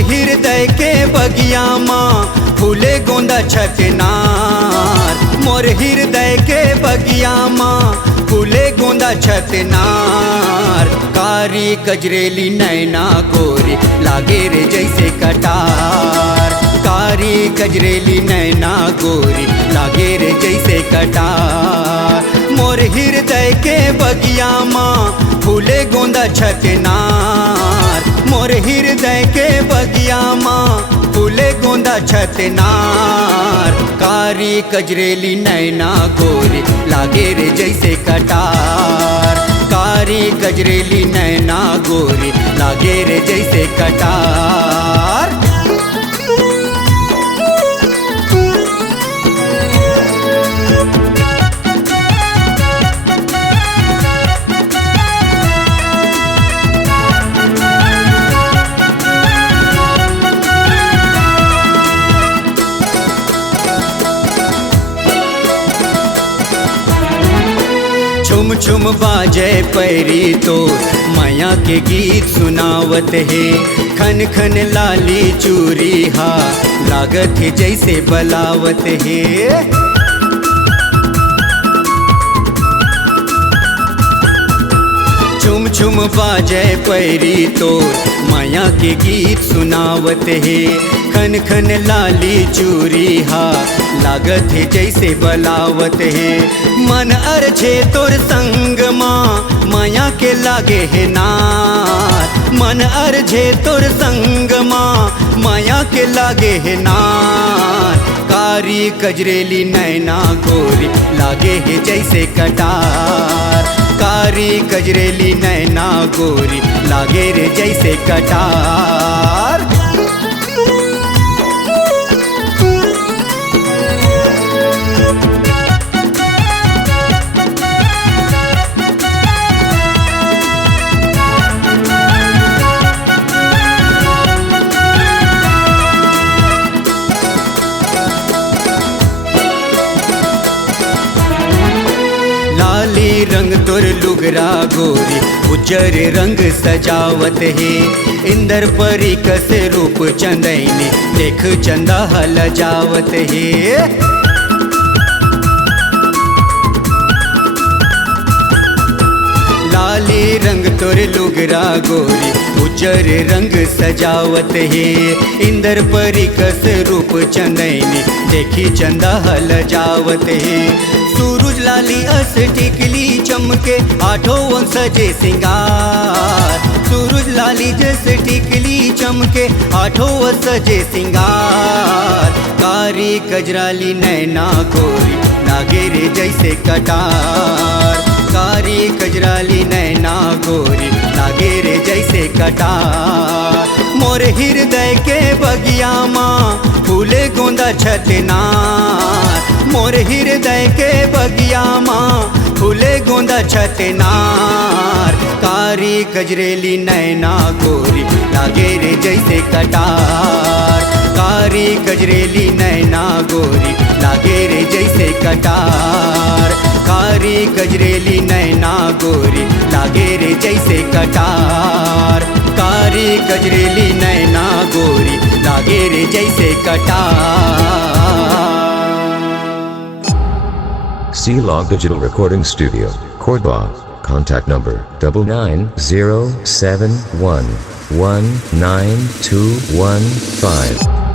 हृदय के बगिया माँ फूले गोंदा छतनार। मोर हृदय के बगिया माँ फूले गोंदा छतनार। कारी कजरेली नैना गोरी लागे रे जैसे कटार। कारी कजरेली नैना गोरी लागे रे जैसे कटार। मोर हृदय के बगिया माँ फूले गोंदा छतनार। मोर हृदय के बगिया माँ फूले गोंदा छतनार। कारी कजरेली नैना गोरी लागे रे जैसे कटार। कारी कजरेली नैना गोरी लागे रे जैसे कटार। छुम छुम बाजे पैरी तो माया के गीत सुनावत है। खन खन लाली चूरी हा लागत है जैसे बलावत है। छुम छुम बाजे पैरी तो माया के गीत सुनावत है। खन खन लाली चूरी हा लागत है जैसे बलावत है। मन अर्छे तोर संग माँ माया के लागे है नार। मन अर्छे तोर संग माँ माया के लागे है नार। कारी कजरेली नैना गोरी लागे है जैसे कटार। कारी कजरेली नैना गोरी लागे रे जैसे कटार। लाली रंग तोर लुगरा गोरी उज्जर रंग सजावत है। इंदर परी कस रूप चंदैनी देख चंदा लजावत है। लाली रंग तोर लुगरा गोरी उज्जर रंग सजावत है। इंदर परी कस रूप चंदैनी देखी चंदा लजावत है। सूरज लाली अस टिकली चमके आठों अंग सजे सिंगार। सूरज लाली जैसे टिकली चमके आठों अंग सजे सिंगार। कारी कजराली नैना गोरी लागे रे जैसे कटार। कारी कजराली नैना गोरी लागे रे जैसे कटार। मोर हृदय के बगिया माँ फूले गोंदा छतनार। मोर हृदय के बगिया माँ फूले गोंदा छतनार। कारी कजरेली नैना गोरी लागे रे जैसे कटार। कारी कजरेली नैना गोरी लागे रे जैसे कटार। कारी कजरेली नैना गोरी लागे रे जैसे कटार। कारी कजरेली नैना गोरी लागे रे जैसे कटार। C-Log Digital Recording Studio, Cordoba. Contact number 9907119215.